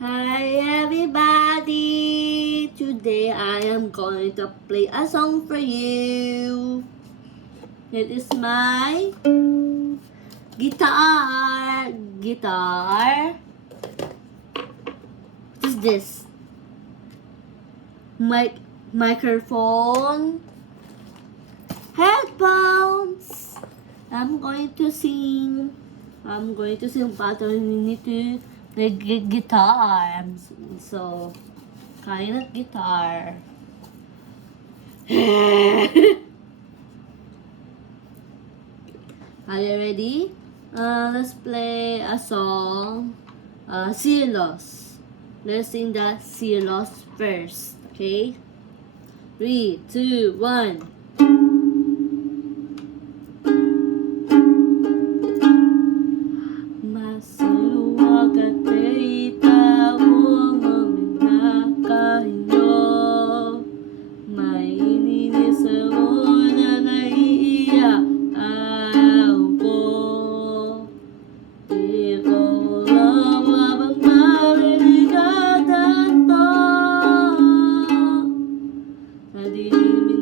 Hi everybody! Today I am going to play a song for you. It is my guitar. What is this? Microphone. Headphones. I'm going to sing but I need to the guitar. So kind of guitar. Are you ready? Let's play a song. Silos. Let's sing the Silos first. Okay? 3, 2, 1. Masiluwag at itaw maminakayo. Maininis ako na naiiyak ako. Di ko alam habang marinig at ito. Sa dilim